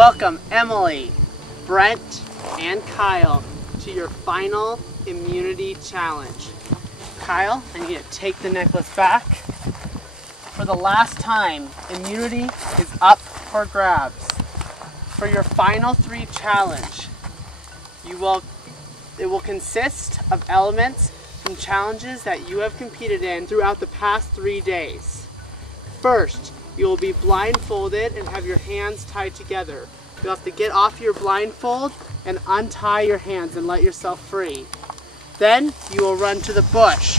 Welcome Emily, Brent, and Kyle to your final immunity challenge. Kyle, I need you to take the necklace back. For the last time, immunity is up for grabs. For your final 3 challenge, it will consist of elements from challenges that you have competed in throughout the past 3 days. First, you will be blindfolded and have your hands tied together. You'll have to get off your blindfold and untie your hands and let yourself free. Then you will run to the bush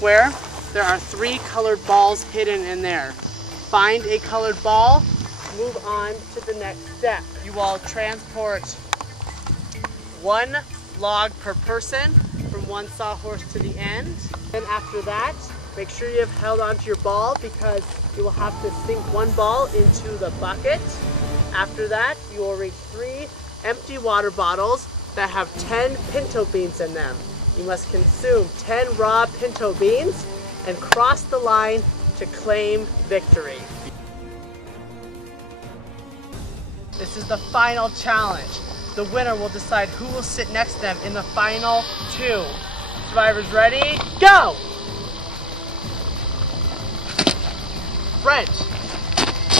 where there are 3 colored balls hidden in there. Find a colored ball, move on to the next step. You will transport 1 log per person from one sawhorse to the end. Then after that, make sure you have held onto your ball because you will have to sink 1 ball into the bucket. After that, you will reach 3 empty water bottles that have 10 pinto beans in them. You must consume 10 raw pinto beans and cross the line to claim victory. This is the final challenge. The winner will decide who will sit next to them in the final 2. Survivors ready? Go! Brent,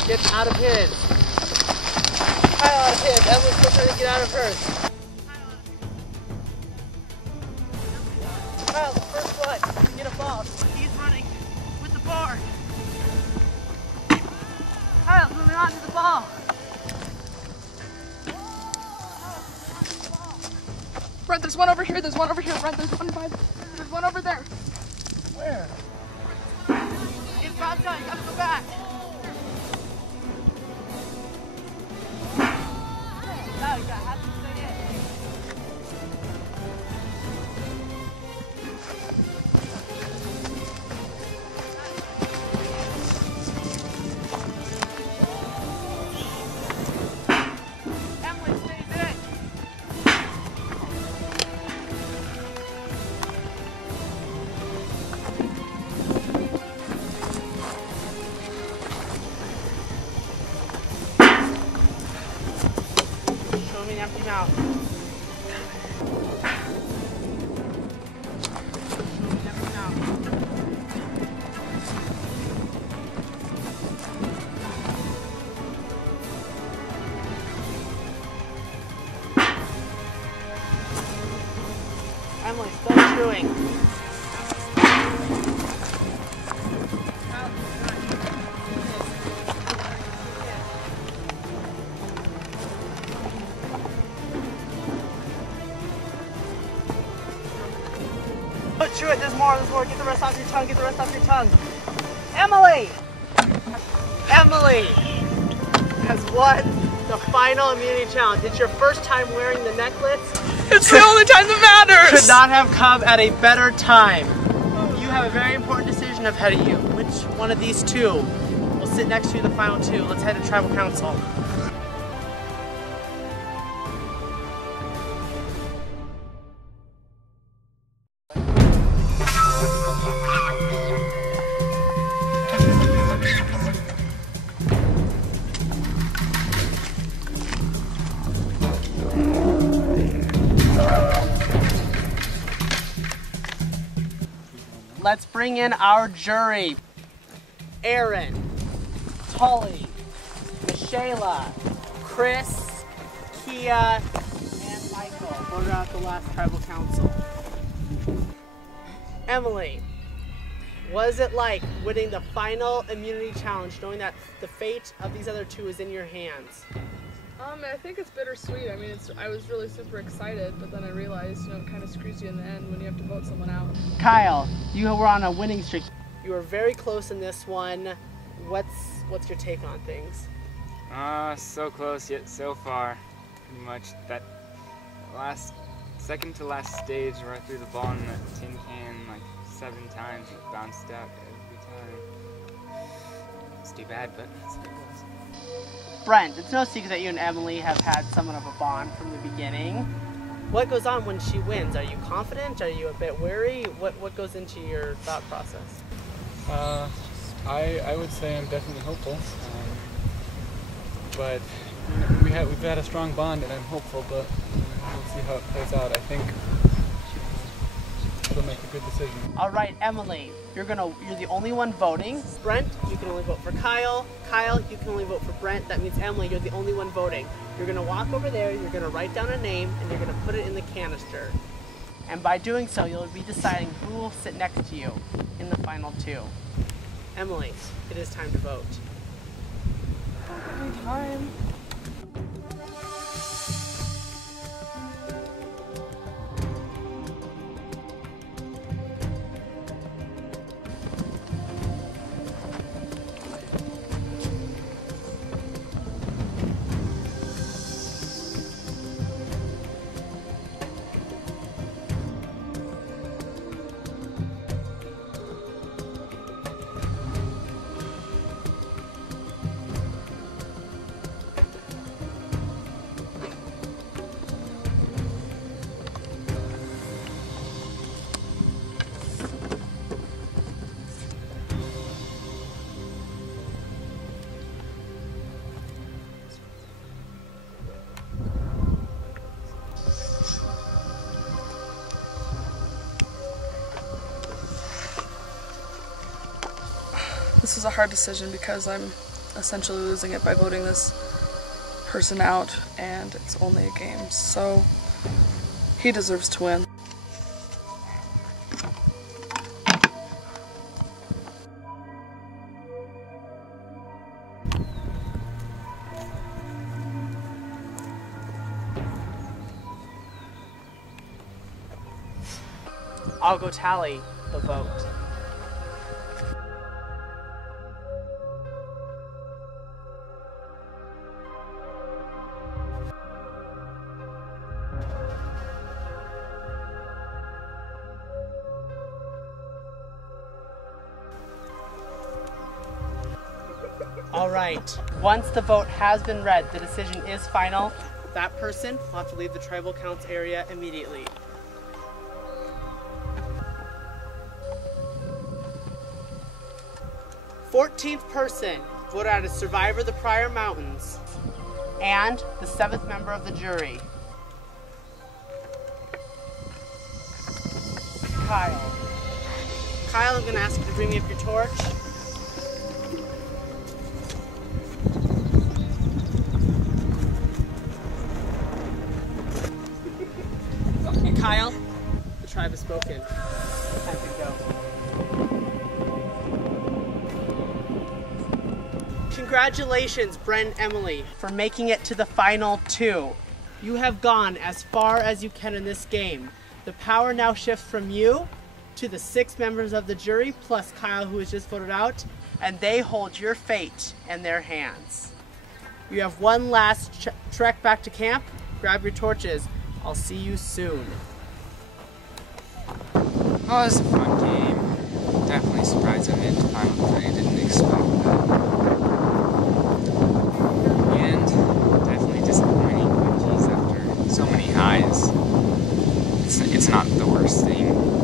get out of his. Kyle out of his. Emily's still trying to get out of hers. Kyle, the first one, get a ball. He's running with the bar. Kyle's moving on to the ball. Brent, there's one over here, there's one over here, Brent, there's one over there. Where? It's about done, you gotta go back. No, you have to stay in. Emily stays in. Show me an empty mouth. Show me an empty mouth. Emily, still chewing. Chew it, there's more, get the rest off your tongue, get the rest off your tongue. Emily! Emily has won the final immunity challenge. It's your first time wearing the necklace. It's the only time that matters! Could not have come at a better time. You have a very important decision ahead of you. Which one of these 2 will sit next to you in the final 2? Let's head to tribal council. Let's bring in our jury. Aaron, Tully, Michaela, Chris, Kia, and Heiko voted out the last tribal council. Emily, what is it like winning the final immunity challenge, knowing that the fate of these other 2 is in your hands? I think it's bittersweet. I mean, I was really super excited, but then I realized, it kind of screws you in the end when you have to vote someone out. Kyle, you were on a winning streak. You were very close in this one. What's your take on things? So close yet so far. Pretty much that second to last stage where I threw the ball in that tin can like 7 times and it bounced out every time. It's too bad, but that's how it goes. Brent, it's no secret that you and Emily have had somewhat of a bond from the beginning. What goes on when she wins? Are you confident? Are you a bit wary? What goes into your thought process? I would say I'm definitely hopeful, but We've had a strong bond, and I'm hopeful, but we'll see how it plays out. I think she'll make a good decision. All right, Emily, you're the only one voting. Brent, you can only vote for Kyle. Kyle, you can only vote for Brent. That means Emily, you're the only one voting. You're gonna walk over there, you're gonna write down a name, and you're gonna put it in the canister. And by doing so, you'll be deciding who will sit next to you in the final two. Emily, it is time to vote. Every time. This is a hard decision because I'm essentially losing it by voting this person out, and it's only a game, so he deserves to win. I'll go tally the vote. All right, once the vote has been read, the decision is final. That person will have to leave the tribal counts area immediately. "14th person voted out as survivor of the Pryor Mountains and the 7th member of the jury. Kyle. Kyle, I'm gonna ask you to bring me up your torch. Kyle, the tribe has spoken. Time to go. Congratulations, Brent and Emily, for making it to the final two. You have gone as far as you can in this game. The power now shifts from you to the 6 members of the jury, plus Kyle, who was just voted out, and they hold your fate in their hands. You have one last trek back to camp. Grab your torches. I'll see you soon. Oh, it was a fun game. Definitely surprised I made the final 3. Didn't expect that. And definitely disappointing. But geez, after so many highs, it's not the worst thing.